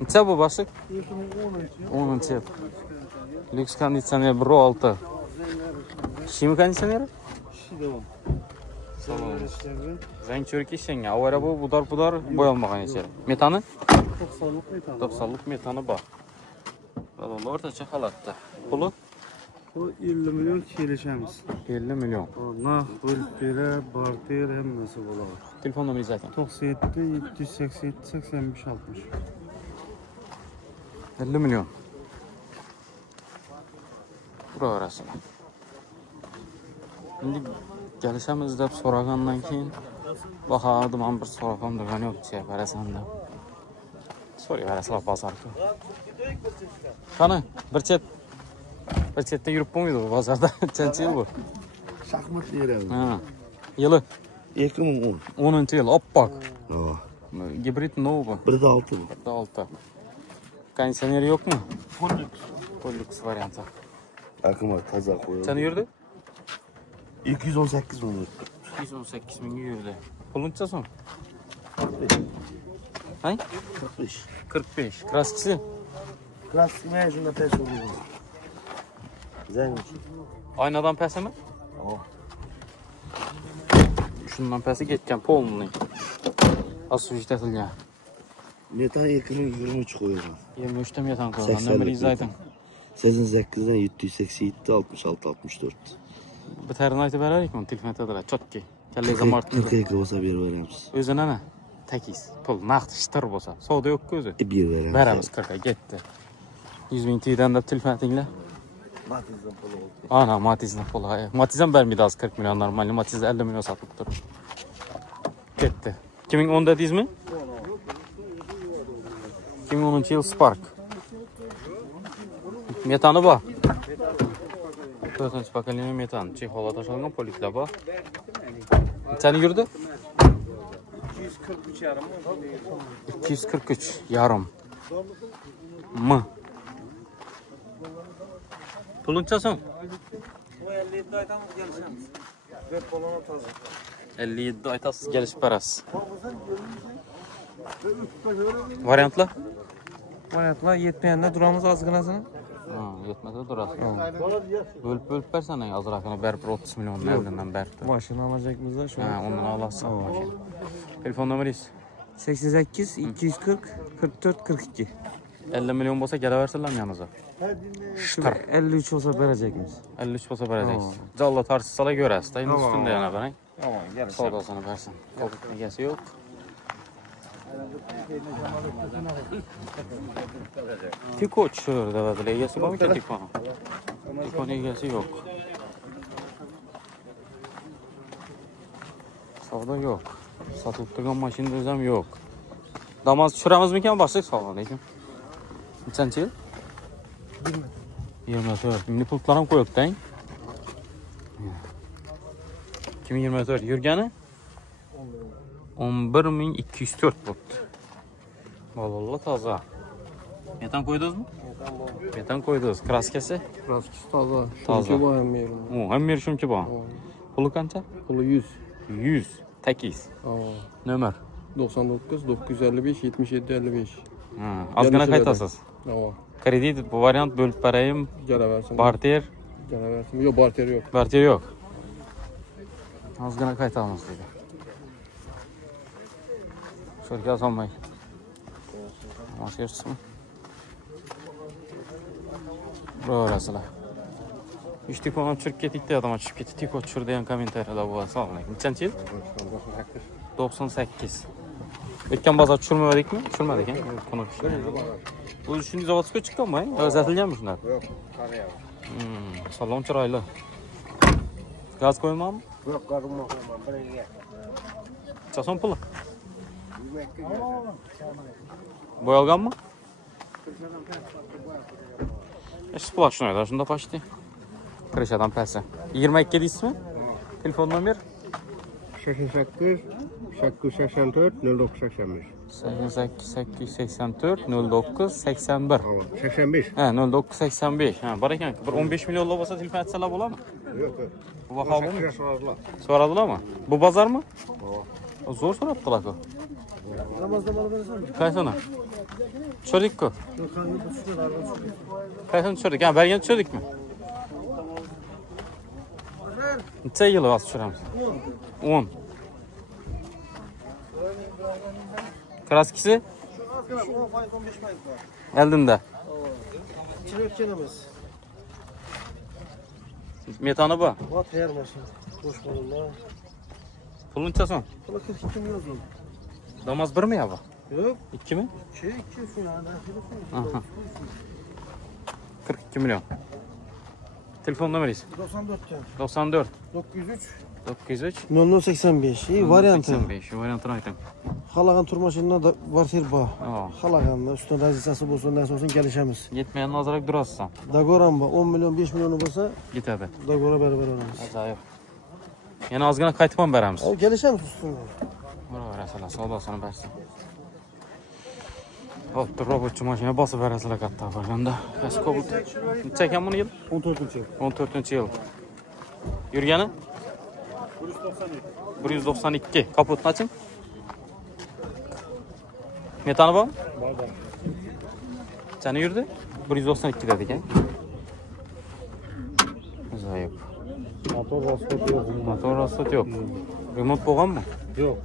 Necha bu başlık? 10. yıl. Lüks konditsioner 1.6. Shimi konditsioneri? Salon. Zang çörek işen ya. Avara bu budar boyalmagan içeri. Metanı? 90'lık metan. 90'lık metanı var. Vallahi ortaça halatda. Pulu? Bu 50 milyon kelişemiz. 50 milyon. Nah, bölpere, barter hemmesi bulağı. Telefon numarayı zaten. 97 787 85 60. 50 milyon. Bura arasına. Şimdi gelişemiz dep soragandan keyin bahadım an bir soragam durgan yok diye barasan da. Soruyor baraslar bazarda. Qani, bir chetda yurib bo'lmaydi bu bozorda. Qancha yil bu? Şahmat yeri. Ha. Yılı 2010. 10. yıl. Oppak. Ha. Hibrid nov bu. 1.6. 1.6. Kondisiyoneri yok mu? Fondük. Pollux variantı. Akıma taza koyuyor. Sen yurdu? 218 milyon. 218 bin yurdu. Pulunca son? Hay? 45. 45. Kraskisi? Klasik mecbunda pes oluyor. Zengin. Aynadan pesi mi? Oh. Şundan pesi geçken polunu. Az vijdetilgan. Metan 2023 koyuyorlar. 23'te mi yatan koyulan? Nömeri izledim. 88'den 787 66 64. Bir terini aytib beraylik mi? Telefon etadilar. Çotki. Kelle zamartın. 42 olsa bir veremiz. Özüne ne? Tekiz. Pul, naqd, şıtır bolsa. Soda yok ki özü. Bir veremiz. Beramiz 40'a gitti. 100 bin tiyden de telefon etingler. Matizden pulu oldu. Ana Matiz'den pulu. Matiz'den vermeydi az 40 milyon normalde. Matiz 50 milyon satılıp durur. Gitti. 2010 dediyiz mi? 2010 yıl Spark. Metanı bu. 4. pokoleniya metan. Çiğhola taşılan polikla bu. Seni yürüdü? 243 yarım. 243 yarım. Mı? Pulunçasın? Bu 57 aydan gelişemiz. 4 balona taze. 57 aytasız geliş parası. Variantla? Variantlar yetmeyende duramız azgınasını. Ha, yetmedi durasın. Bölüp versene azrakını berip 30 milyon evlenden berip. Başını alacağımız da şu Ha, an. ondan alasın. Telefon numarayız? 88 240 44 42. 50 milyon olsa geleversinler mi yanınıza? Şu 53 olsa verecekimiz. 53 olsa vereceğiz. Calla tartışsala görəs. Dayın Tamam. üstünde yana ben. Tamam gel. Sodasını versin. Koltuk negesi yok. Tiko çığır da böyle. Egesi var mı ki Tiko? Tiko negesi yok. Soda yok. Satılıp durgan maşin düzem yok. Damaz düşüremiz mi ki? Başlık sağlam değil mi? Neçənci yıl? 24. Şimdi pultlarım koyuq deyin. 2024 yürgəni 11.204 pult. Vallahi taza. Metan koydunuz mu? Metan koydunuz. Kraskesi? Kraskisi taza. Taza. Şunki bu hem yerim. O, hem bir şunki bu. Pulu kança? Pulu 100. 100. Tekiz. Nömer? 99 955 77 55. Azgına kaytasız. Tamam. Kredit bu variant bölüp vereyim. Geleversin. Barter. Geleversin. Yok barter yok. Barter yok. Azgına kaytamız dedi. Şöyle almay. Maşersin. Burasılar. İşte konu Türkiye gitti adam açıp gitti. Tiko çür diyen komentarda bu. Selamun aleyküm. Neçənci yıl? 98. Ötken bazar çürme verdik mi? Çürmedik ya. Konu. Bu üçüncü zavatı çıkan mı? Özetilgen mi şunlar? Yok. Karaya. Salon çıraylı. Gaz koymam mı? Yok gazım yok. Buraya. Çason pulu. Boyalgan mı? Splash oynadı. Şunda başladı. Kırışadan pelse. 22 ismi? Telefon numara? 88 884 0985. 884 09 81. 85. He 09 85. Ha var ekan. Bir 15 milyon olsa telefon etseler bo'ladimi? Yok yok. Bu baha mı? Soradılar. Soradılar mı? Bu bazar mı? Zor sorattılar ki. Namazda bana verirsen mi? Kaysana? Düşürdük mü? Yok kanka bu şurada arada şurada. Kaysana düşürdük? Ha, belgen düşürdük mü? Neçə yılı az düşürəmiz? 10. Kraskisi? Şu 10 payet 15 payet var. Eldində. İçine ötkenemiz. Metanı bu. Vat her maşın. Boş balonla. Pulun neçəsən? Buna 42 milyon zor. Damaz 1 mi ya bu? Yok. 2 mi? 2 şu yani. Aha. 42 milyon. Telefon numarası? 94 tane. 94 903. 903 0085. İyi varyantı. 85. Variantını aytın. Halagan turmaşında da var terba. Aa. Halagan'da üstüne razisası olsun, ne olsun gelişemiz. Yetmeyen azaraq durassan. Dagoran 10 milyon 5 milyonu olsa Gitədi. Dagora beraber olamız. Acayip. Yəni azgına qayıtman bərəmiz. O gelişemiz üstüne. Bura verəsələ, sağ bərsən. Hopdur, robotçu maşinə basıb verəsələ qatda varganda. Bəs qobul. Çəkən bunu yıl? 14. yıl. 14-cü yıl. Yürgəni? 192. Kaputunu açın. Metanı var mı? Var. Səni yürüdü? 192 dedik, he? Zayıf. Motor rastot yok. Motor rastot yok. Remont boğan mı? Yok.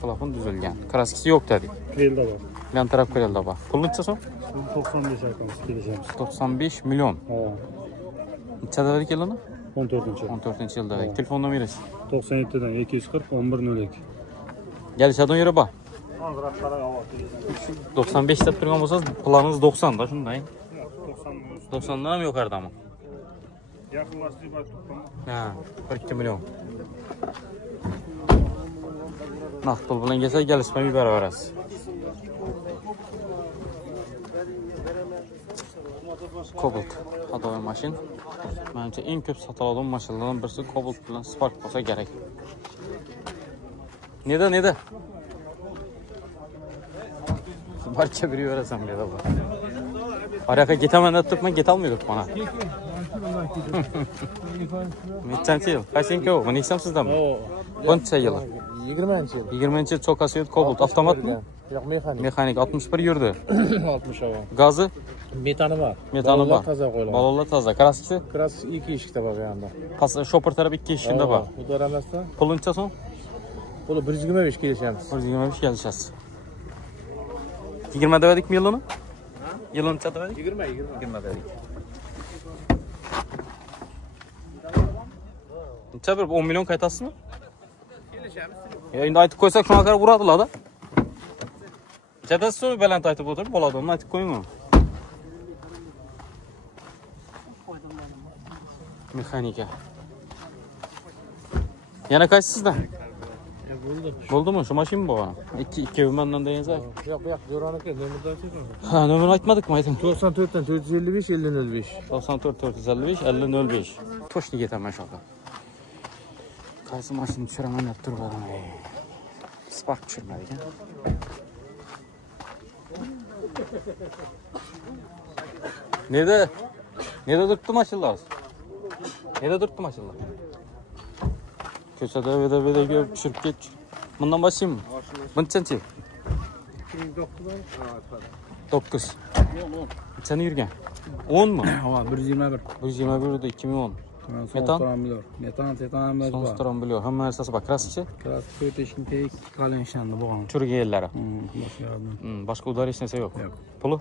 Kılafın düzülgen. Kraskisi yok dedik. Krel'de var. Yan taraf krelde var. Pulun neçəsən? 95 arkamız geleceğimiz. 95 milyon. Neçədə dedik yılını? 14. 14-cü yılda dedik. Telefon numarası? 97'den 240 1102. Gəlişədən yürü bax. 95 deyib durğan bolsanız planınız 90 da şunday. 90'dan mı yukarıda mı? Yakınlaştırıp tuttum. Ha, 42 milyon. Naqd pul bilan kelsa gəlişmə bir bərabərəz. Cobalt hadoy maşın. Məncə en köp satılan maşınlardan birisi Cobalt bilan Spark olsa gərək. Nədə? Barça biri verəsəm nədə bu. Araya getemən də tutma, get almıyorduk bana. Neçənci yıl? Kaçıncı o? Bunu iksəm sizdə mi? Bu neçə yılı? 20. yıl. 20-ci yıl çok asıyorduk Cobalt. Avtomat mı? Yok mekanik. Mekanik 61 yürüdü. 60 hava. Gazı? Metanı var. Metanı Balonlar var. taza koyulan. Balonlar taza. Kraskisi? Kras 2 işikte var bir anda. Şopper tarafı 2 işinde var. Bu da aramazsa. Pulun neçə son? Bunu 125 geleceğimiz. 125 gəlişəz. 20 dedik mi yılını? Yılını neçə dedik? 20 dedik. Neçə bir 10 milyon qaytasın mı? Ya indi aytıb koysak şuna kadar vuradılar da. Neçədə sonra belent aytıb oturub boladı onu aytıb koyun mu? Mexanika. Yana kaç sizdə? Oldu mu? Şu maşın mı bu? İki evimden de yazar. Yok Zoran'ı kez. Ha, nömrünü aytmadık mı aytın? 94'ten 455 50 94 455 50 05. Toşni getem aşağıda. Qaysı maşını düşürəmən yaptır bakalım. Spark düşürmədik ha. Nerede durttu maşınlar? Nerede durttu maşınlar? Köşede vede görüp düşürüp geç. Bundan başlayayım mı? Bunu neçənci? 9. Sen yürgen. 10 mu? Hava 121. 121 de 2010. Metan? Metan Son storan biliyor. Hemen esası bak. Kraskisi? Kras 4 yaşın tek kalın işlendi bu an. Çürük yerlere. Başka Başka udar işlese yok. Yok. Pulu?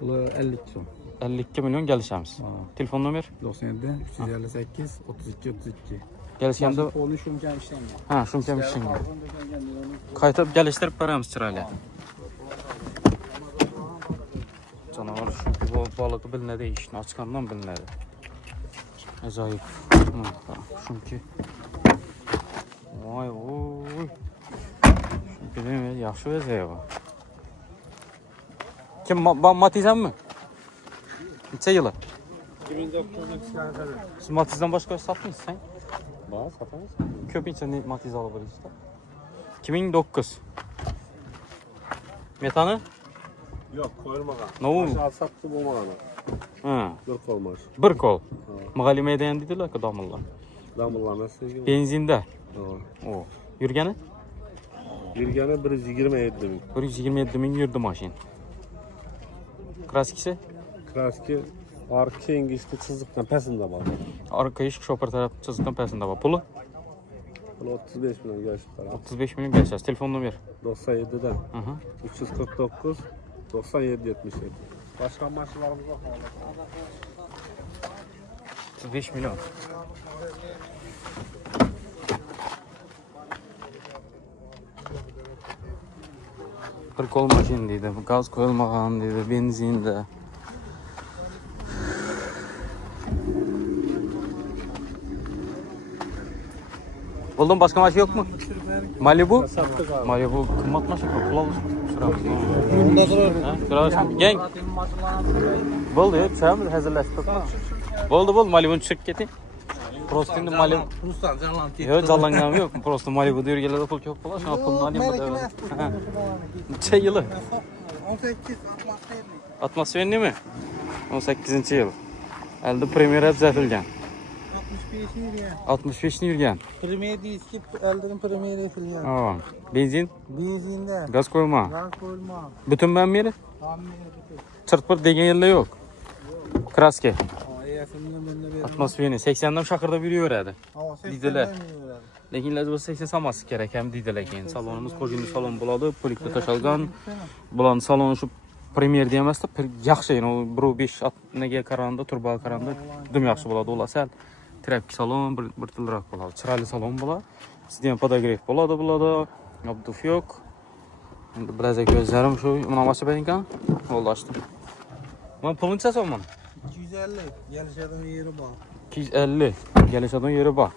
Bu 50 son. 52 milyon gəlişəmiz. Telefon nömer? 97 358 32 32. Gəlişəndə... Onu şumkan işlemiyor. Ha, şumkəm işin. Qaytıb gəlişdirib verəmiz çırayla. Canavar şu balığı bilinədə işini açıqandan bilinədə. Acayip. Şunki. Vay oy. Şunki değil mi? Yaxşı vəzəyə var. Kim? Matizən mi? Neçə yılı? 2009'da çıkartalım. Siz Matizdən başqa satmısın sen? Bana satarız. Köpünçə Matiz alıb işte. 2009. Metanı? Yok koyulmadan. Ne oldu? Aşağı sattı bulmadan. Ha. Dört olmaz. Bir kol. Müğallimə edən dediler ki damırlar. Damırlar nasıl ilgili? Benzində. Tamam. O. Yürgəni? Yurgani 127 ming. 127 ming yurdi mashina. Kraskisi? Kraski arka kengişli chiziqdan pasında bor. Arka ish shopper taraf chiziqdan pasında bor. Puli? Puli 35 milyon gelişib turadi. 35 milyon berasiz. Telefon nomer. 97'dan Aha. 349 97 77. Başka maşinlarımız var. 35 milyon. Bir kol mashin deydi, gaz koyulmagan deydi, benzinde. Buldun başka maşin yok mu? Malibu? Malibu kımmat maşin ko, pul alış. Şuramız. Geng. Buldu, çayımız hazırlaştık. Buldu, Malibu'nu çıkıp getin. Prosto indi Malibu. Ruslan canlan tepki. Yok, canlangan yok. Prosto Malibu diyor geldi pul çok pul. Şuna pulunu alayım bu da. Neçe yılı? 18 Atmosferli mi? 18. yıl. Elde Premier'e düzeltilgen. 65 yurgan. 65'ni yurgan. Premier diski elden premier etilgan. Aa, benzin, Benzinde. gaz koyma. Gaz koyulma. Bütün ben meri? Çırpır degen yerle yok. Kraske. Atmosferini 80'den şakırda biriyor herhalde. Didiler. Lekin lazım 80 saması gerek hem didiler keyin. Salonumuz ko'rgindi salon bo'ladi, polikda tashalgan. Bularning saloni shu Premier deymizda, yaxshi, yani 1.5 nega qaraganda, turbaga qaraganda dim yaxshi bo'ladi. Ular sal trapki salon bir tilroq bo'ladi. Chiroyli salon bo'ladi. Sizda ham podogrev bo'ladi. Obduf yo'q. Endi bilaza ko'zlarim shu munosabat beringan. Yo'llashdim. Men pulni chasaman. 250 gelişadığın yeri bor. 250 gelişadığın yeri bor.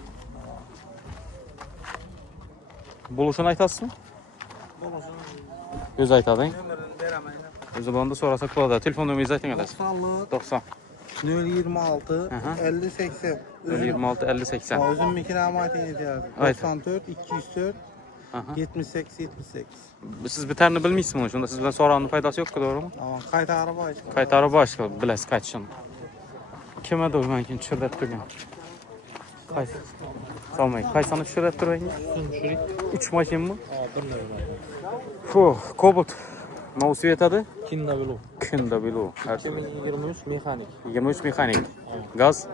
Buluşunu aytasızmı? Buluşunu. Göz aytadın. Ömrünü beramayın. Özü banda sorasak болады. Telefon nömrenizi aytın adres. 90 90 026 50 80. 026 50 80. Özüm mikrofonumu aytayım. 94 204 78 78. Siz biterini bilmiyorsunuz. Şunda sizden soranın faydası yok ki, doğru mu? Tamam, kaytarı başka. Kaytarı başka, bilesiz kaçışın. Kime doğru ben kim çürdet durgan? Kaç? Salmayın. Kaç sana çürdet durgan? 3 maşin mi? Fuh, Kobalt. Ne sviyet adı? Kinda Blue. Kinda Blue. 2023 mekanik. 23 mekanik. Gaz?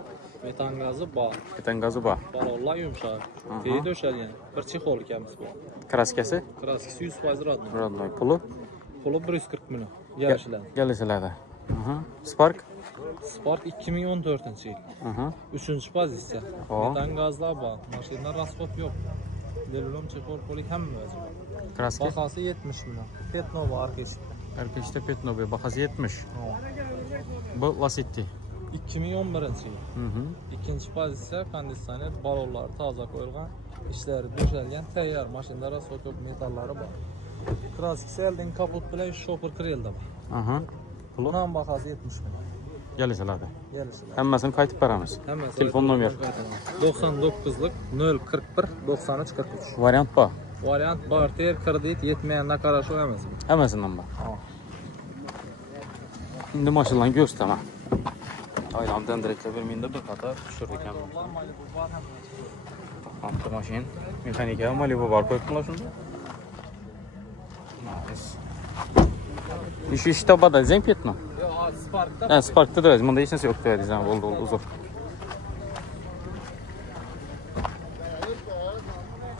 Metan gazı bağ. Metan gazı var. Balonlar yumuşak. Teyi döşelgen. Bir çiğ ikemiz bu. Kraskesi? Kraskisi 100% radno. Radnoy. Pulu? Pulu 140 milyon. Gelişilen. Gelişilerde. Spark? Spark 2014 yıl. 3. pozisiya. Metan gazlar bağ. Maşinler rasvot yok. Delilom çekol polik hem mevzu. Kraski? Bakası 70 milyon. Petnova arkası. Arkadaşlar Petnova bakası 70. Bu Lasetti. 2011 yıl. İkinci pozisiya kondisyoner, balonlar taze koyulgan, işleri döşelgen, tayyor maşinler rasvot yok, metallari bor. Kraskisi elden kaput bilan shopper krildi. Bunun bakası 70 milyon. Gelişilerde. Gelişiler. Hemmasini qaytib beramiz. Telefon nomer. 99'lık 041 93 43. Variant bor. Variant barter kredit yetmeyene karşı olamaz. Hammasidan bor. Endi mashinalarni ko'rsataman. Aylandan direktga bermayinda bir qator tushirdik ham. Avtomashin, mexanika, Malibu bor qo'yibdilar shunda. Ish topadi, zeng ketmi? Yo'q, Sparkda. Ha, Sparkda da bunda hech narsa yo'q deyapsiz, bo'ldi, uzr.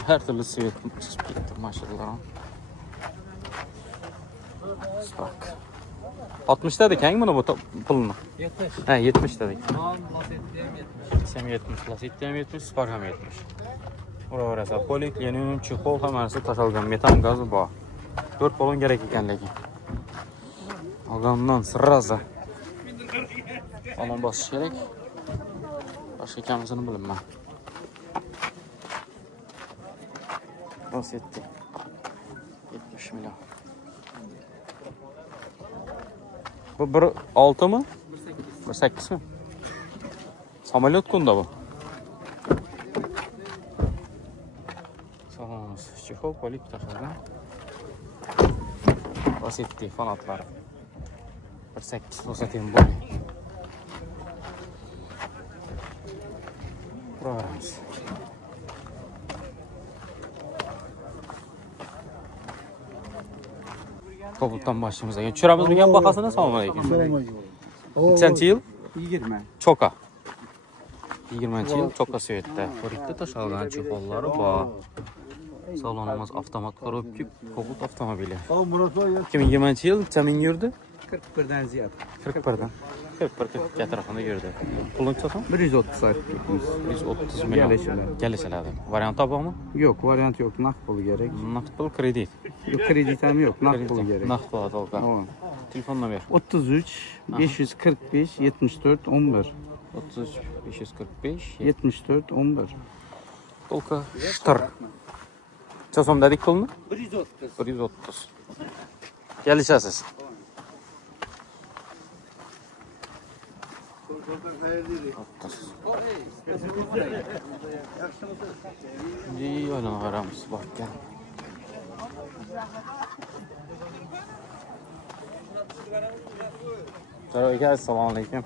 Her türlü svet chiqib ketdi mashinalar. Spark. 60 dedik hangi bunu bu pulunu? 70. Ha 70 dedik. Lasetti 70, Lasetti 70, Spark 70. Orası polik, yeni çiğkol hammasi tashalgan metan gazı bor. 4 balon gerek ekanligi. Olgandan sırraza. Balon bosish kerak. Boshqa ekanligini bilmayman. Lasetti 70 milyon. Bu bir 6 mı? Bir 8 mi? Samolyot kunda bu. Salonumuz. Çiğkol polik tashalgan. Lasetti fanatlar. Bir 8 Lasetti'nin boyu. Buralarımız. Kobultdan başımıza gel. Çüremiz bir bakasına selamünaleyküm. Nechanchi yil? 20. Choka. 20 yil Choka Svetda. Ko'rikda tashalgan chexollari bor. Salonimiz avtomat korobka, Cobalt avtomobili. 2020 yil necha ming yurdi? 41'den ziyade. 41dan. 41 atrofida yurdi. Pulni necha? 130 saat. 130 million. Kelishiladi. Variant bormi? Yok, varyant yok. Nakd pul gerek. Naqd pul, kredit. Yok, kredit ham yok. Nakd pul gerek. Naqd pul to'lqa. Tamam. Telefon nomer 33 545 74 11. 33 545 74 11. to'lqa. Shtir. Necha so'm dedik pulni? 130. 130. Kelishasiz. Yo'lini qaramiz, bakka. Assalomu alaykum.